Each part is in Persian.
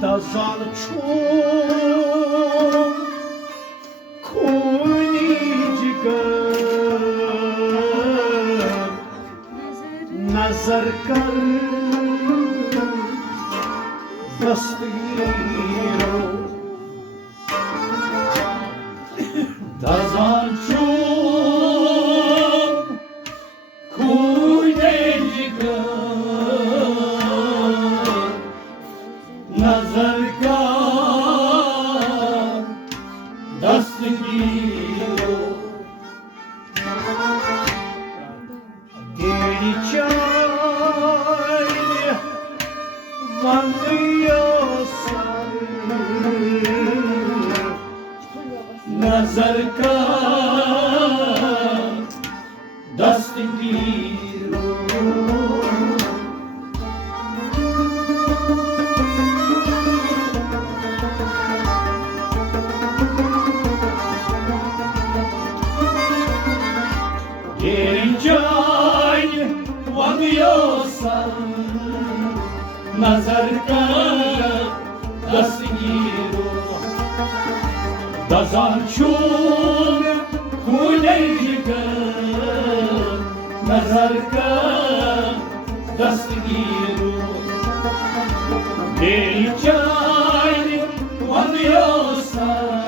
Dazalçum kunicikar nazar kar dastgiro Dazalçum kunicikar nazar kar dastgiro Deri çay vanlıyorsan nazar kar dastgiro Gelinçay vanıyorsan nazar kar dastgiro Dazalçum kunicikar nazar kar dastgiro Gelinçay vanıyorsan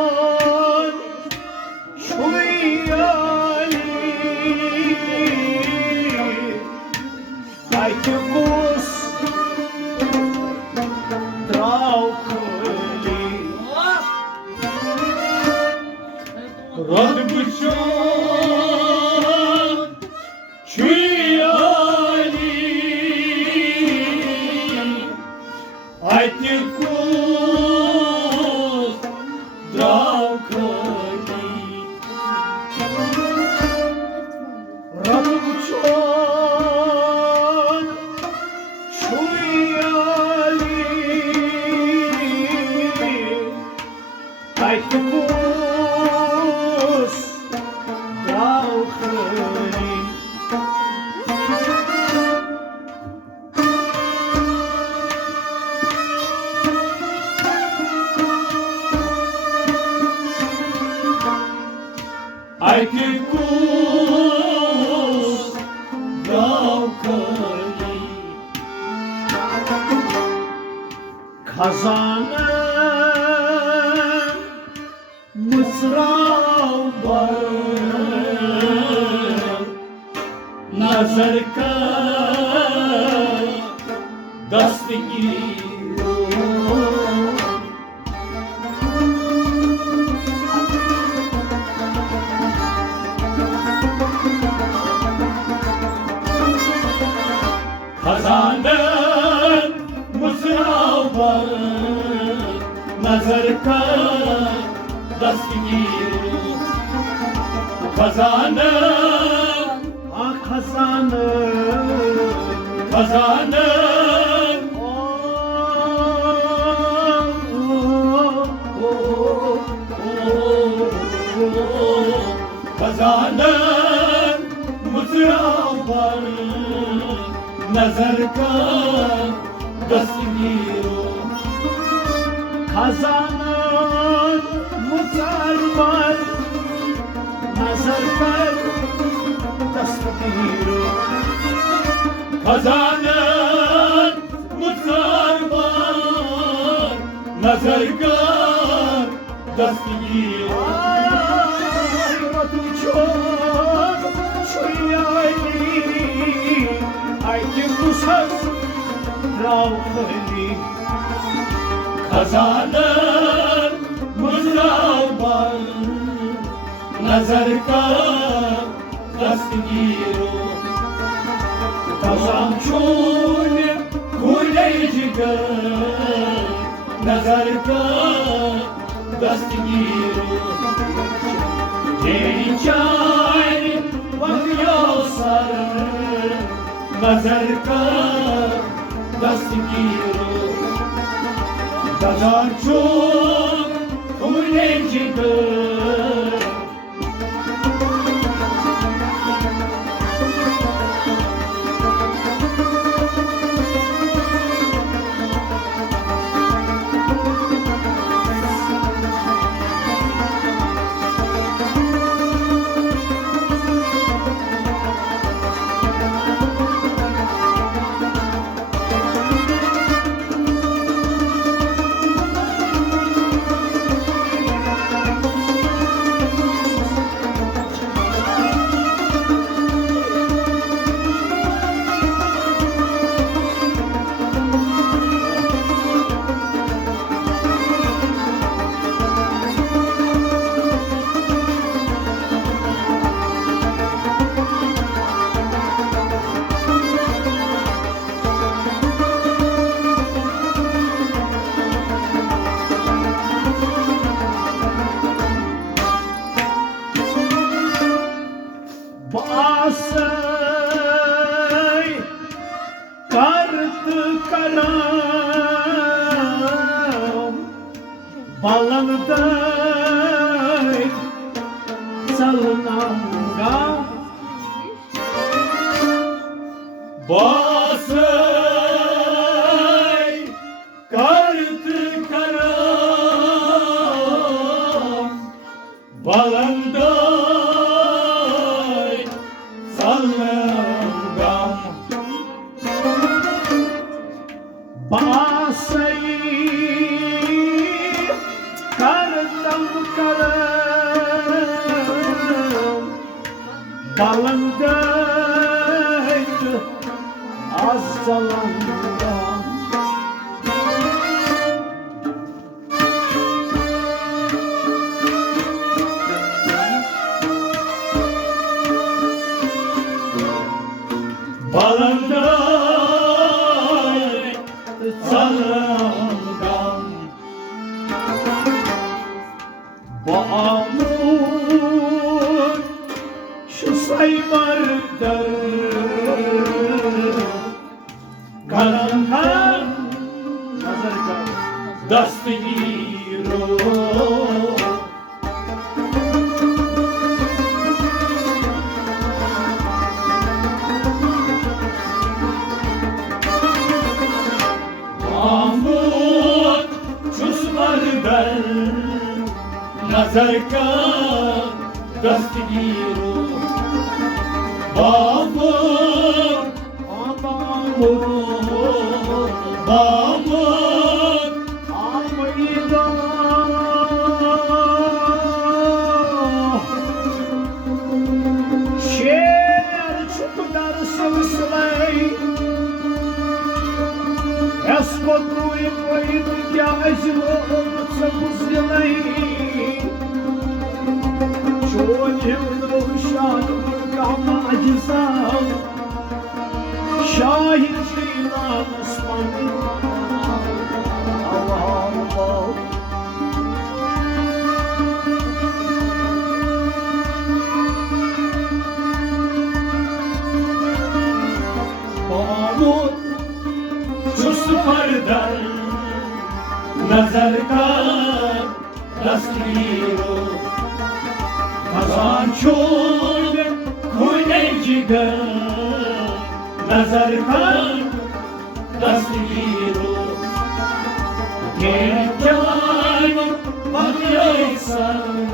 Radımıçon şuyali Kaytıkus draukli Radımıçon şuyali Kaytıkus draukli Radımıçon şuyali Kaytıkus draukli Kaytıkus draukli Kazanım mızrav var nazar kar dastgiro Kazandım mızrav var nazar kar dastgiro Kazanım ah kazanım kazanım नजर का दस्तगीरो खजानान मुसलमान नजर कर दस्तगीरो खजानान मुसलमान नजर कर दस्तगीरो खजानान मुसलमान नजर का दस्तगीरो तमाम खुले जिगर नजर का दस्तगीरो तेरी चार वक्यों सर नजर का दस्तगीरो तमाम खुले जिगर Balanday salnanga basay kart karam balanday salnanga basay Balandayt azalanda Balandayt azalanda Bağımın şu saymardır Karanha dastgiro Bağımın şu saymardır नजर का दस्तगीरो बाबूर बाबूर आमईदा शेर çukudar sıvıslay Eskodruy koydu ya acılı olmasa buzlay Çoğunluğu şanımı acizam Şahit şeytan ısmanı Allah Allah Mahmut Çusu pardal Nazar ka Dastgiro Kazan çol Kule jigar نظر کن دستگیرو یک جوان بقیایسان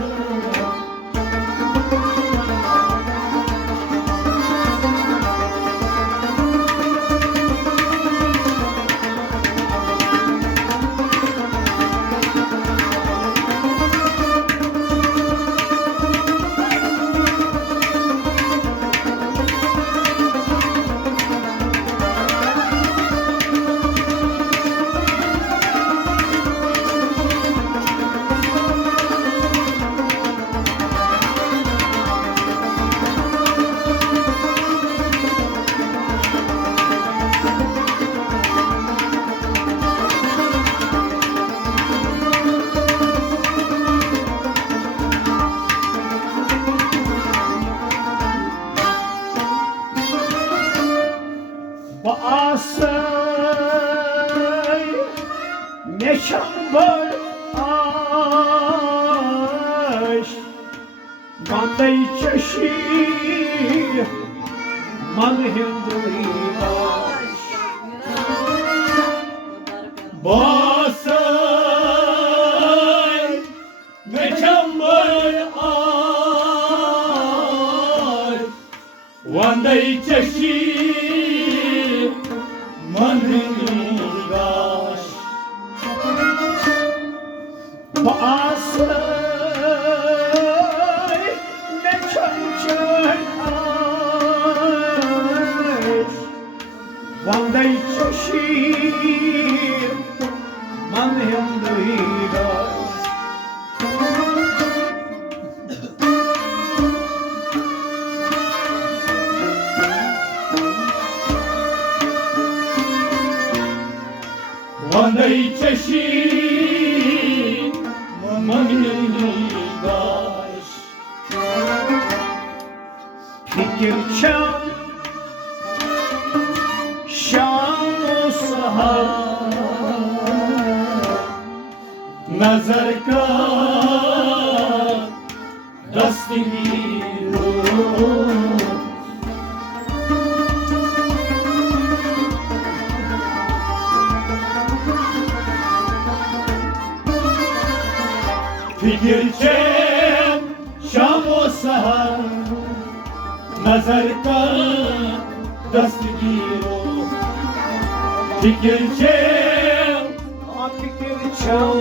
با آسای نشان بر آش بنده چشی من هندوی باش با آسای نشان بر آش بنده چشی من هندویگاش با آسای نچنچن آش وانده چشیر من هندویگاش وانده چشیر من هندویگاش فکرچم شام و سحر نظر کن دستگیرو فکرچم شام و سحر نظر کن دستگیرو فکرچم فکرچم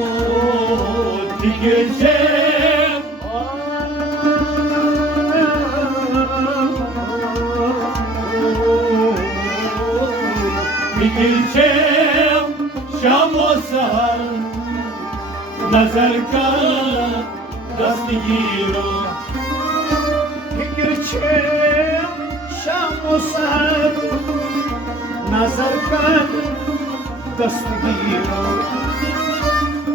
فکرچم شام و سحر نظر کن دستگیرو فکرچم شام و سحر نظر کن دستگیرو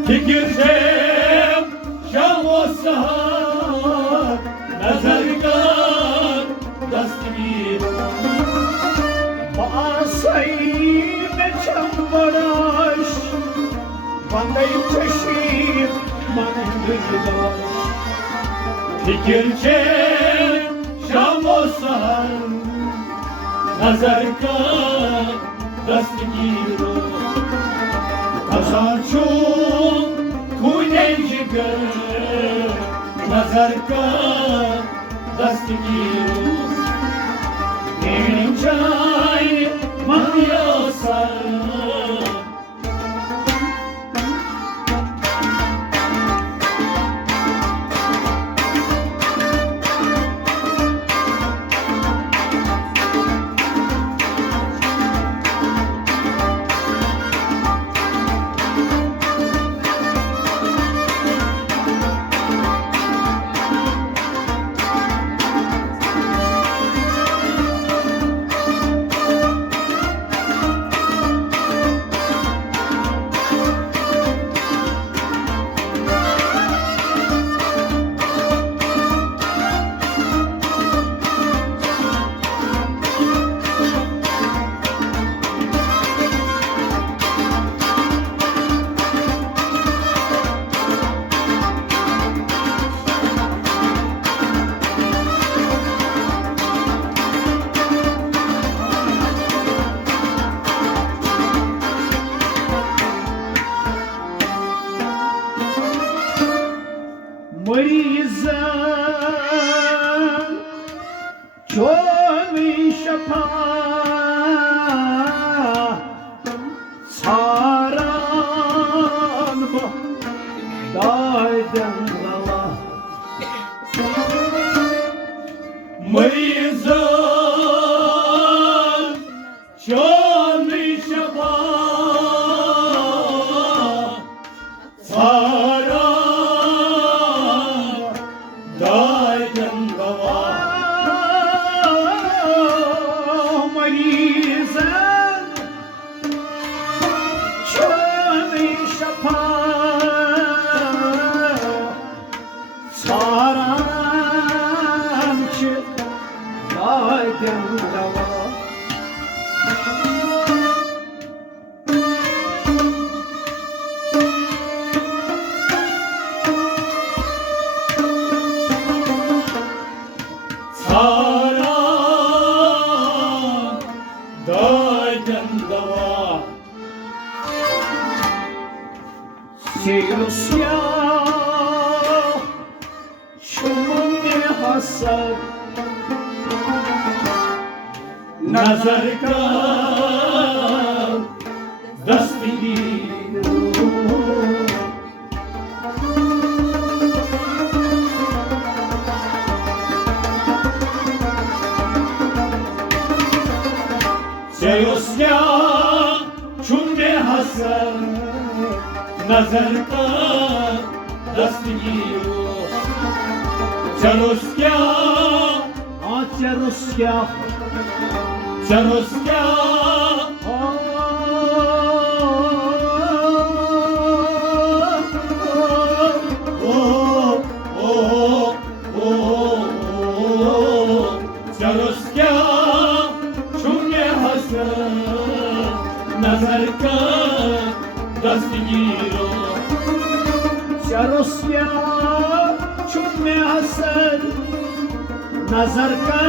فکرچم شام و سحر نظر کن دستگیرو با آسایی نچم براش بنده چشیر من هندویگاش فکرچم شام و سحر نظر کن دستگیرو هزار چون کونه جگر نظر کن دستگیرو این جای من یاسر مریزم چون شپا ساران با دایدن دوا مریزم چون شپا ساران دایدن دوا مریزم چون شپا ساران چه دایدن دوا Saran dayden dava Seyusya Şumun ne hasar Nazar kal Dastgiru Seyusya Çunde hasan Nazar ka Dastgiru Charusya Charusya Charusya Charusya Nazar ka dastgiro Charosya chume hasan Nazar ka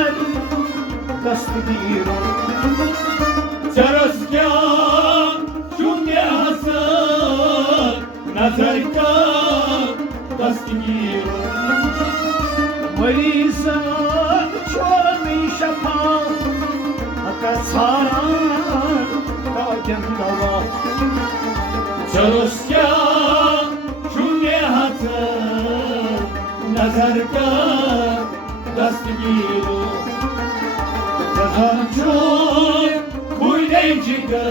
dastgiro Charosya chume hasan Nazar ka dastgiro Marizan chome shapa Saran dayden dava Charosya Şunye hatır Nazar ka dastgiru Kazançon Kuylenciga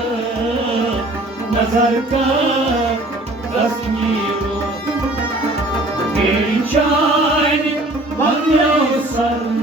Nazar ka dastgiru Geriçayni Vanya sarın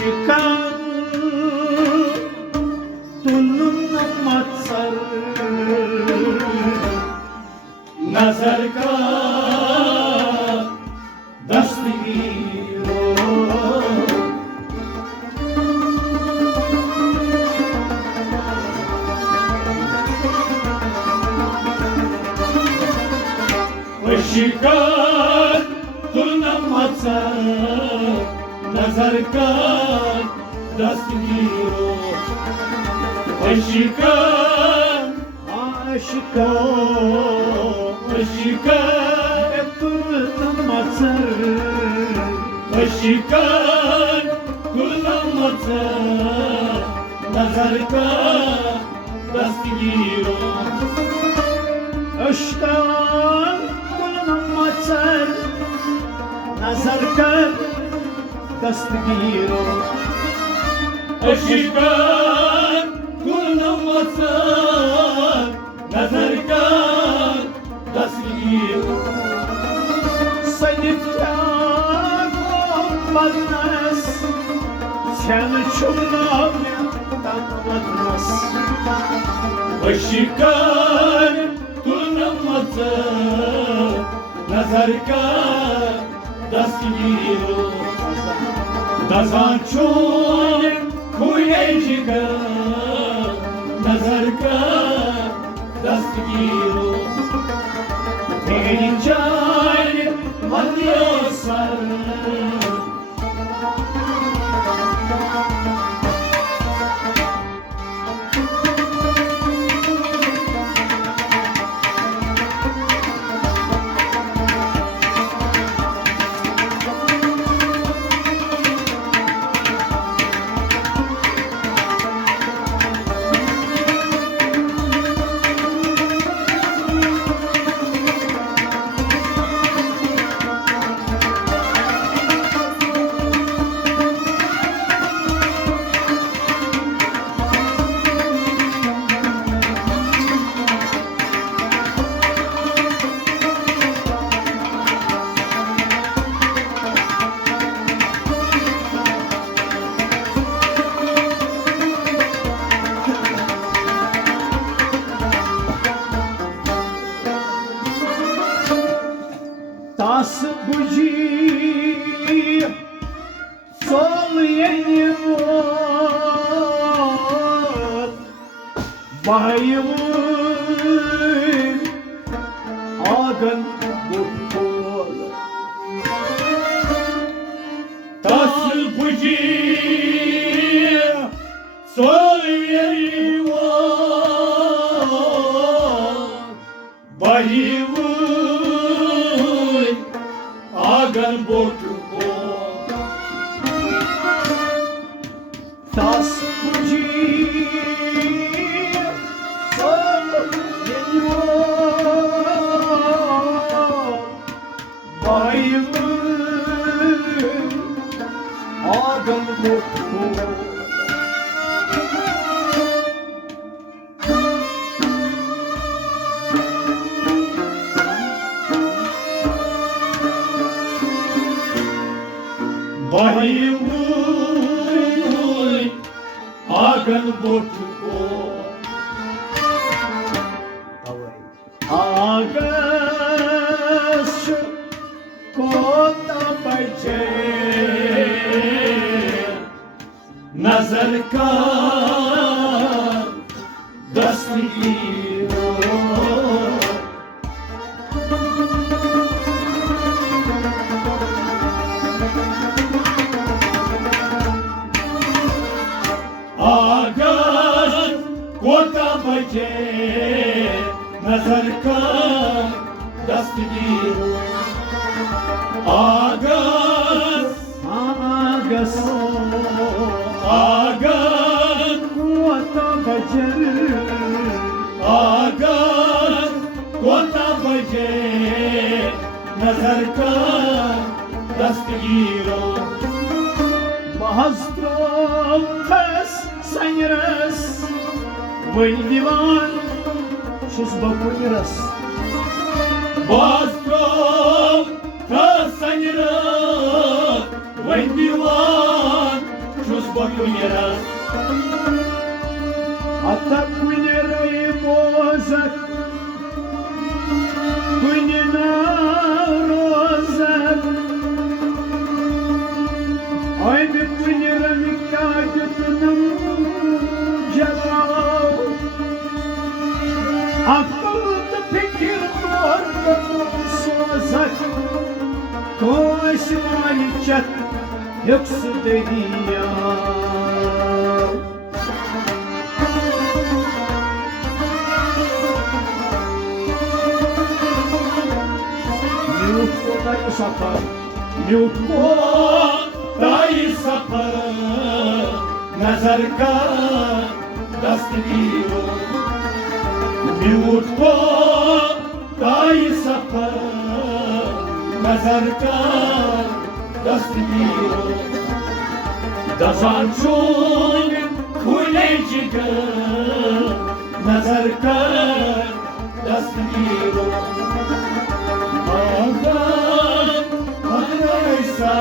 Вышикан Тулунна мацар Назарка Дастигиро Вышикан Тулунна мацар Назарка Дастигиро Вышикан Вышикан Тулунна мацар Вышикан Тулунна мацар Назарка Дастигиро Вышикан Тулунна мацар Назарка Дастигиро Вышикан Тулунна мацар Назарка Дастигиро Санитяго поднес Тяну чумнами там поднес Вышикан Тулунна мацар Назарка Дастигиро Дазанчон Куенчика Назарка Дастигиро Перинчаль Мадьосар Тас буджи солyenivot Bayılır Ağın bukul Tas buджи солyenivot Bayılır Ağın bukul Tas buджи Bayılır Ağın bukul Bayılır Ağın bukul Ağaç Kota bacı Nazarka Dastigiro Ağaç Kota bacı Nazarka Dastigiro Ağaç Ağaç Kota bacı Ağaç Kota bacı Nazarka Dastigiro Bazdrom Tess Sanyeres Выльдиван Шузбаку не раз Bazdrom Tess Sanyeres Выльдиван băcuiera. Ata cuinera e mozak, cuinena rozak. Ay bir cuinera mikadetinin celal. Akılda fikir vardı sozak. Koş malikat yoksa dedi ya. Miutko dai sapar, miutko dai sapar, nazar ka dastgiro. Miutko dai sapar, nazar ka dastgiro. Da zançun kuleciga, nazar ka dastgiro. Ağdan ağlaysa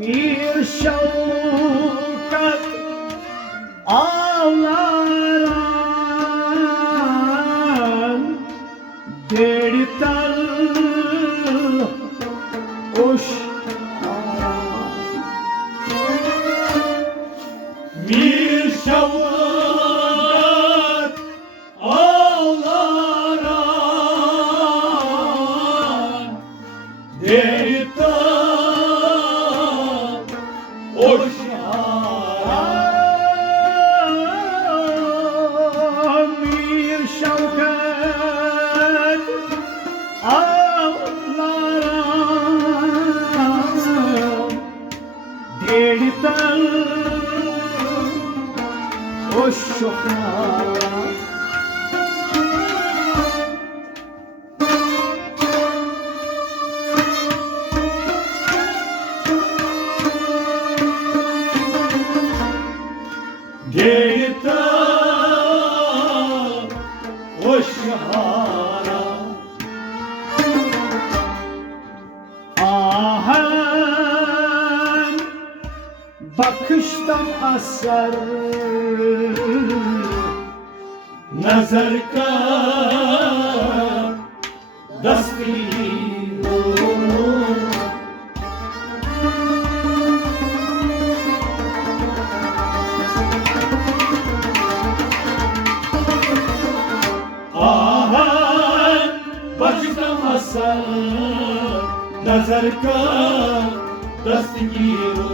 bir şavkat ağlaran dedital oş bir şavkat ağlaran dedital bir şavkat ağlaran dedital oşuklar. Gelita hoşhara ahan bakıştan asar nazar ka dastgiro. Nazar ka dastgiro.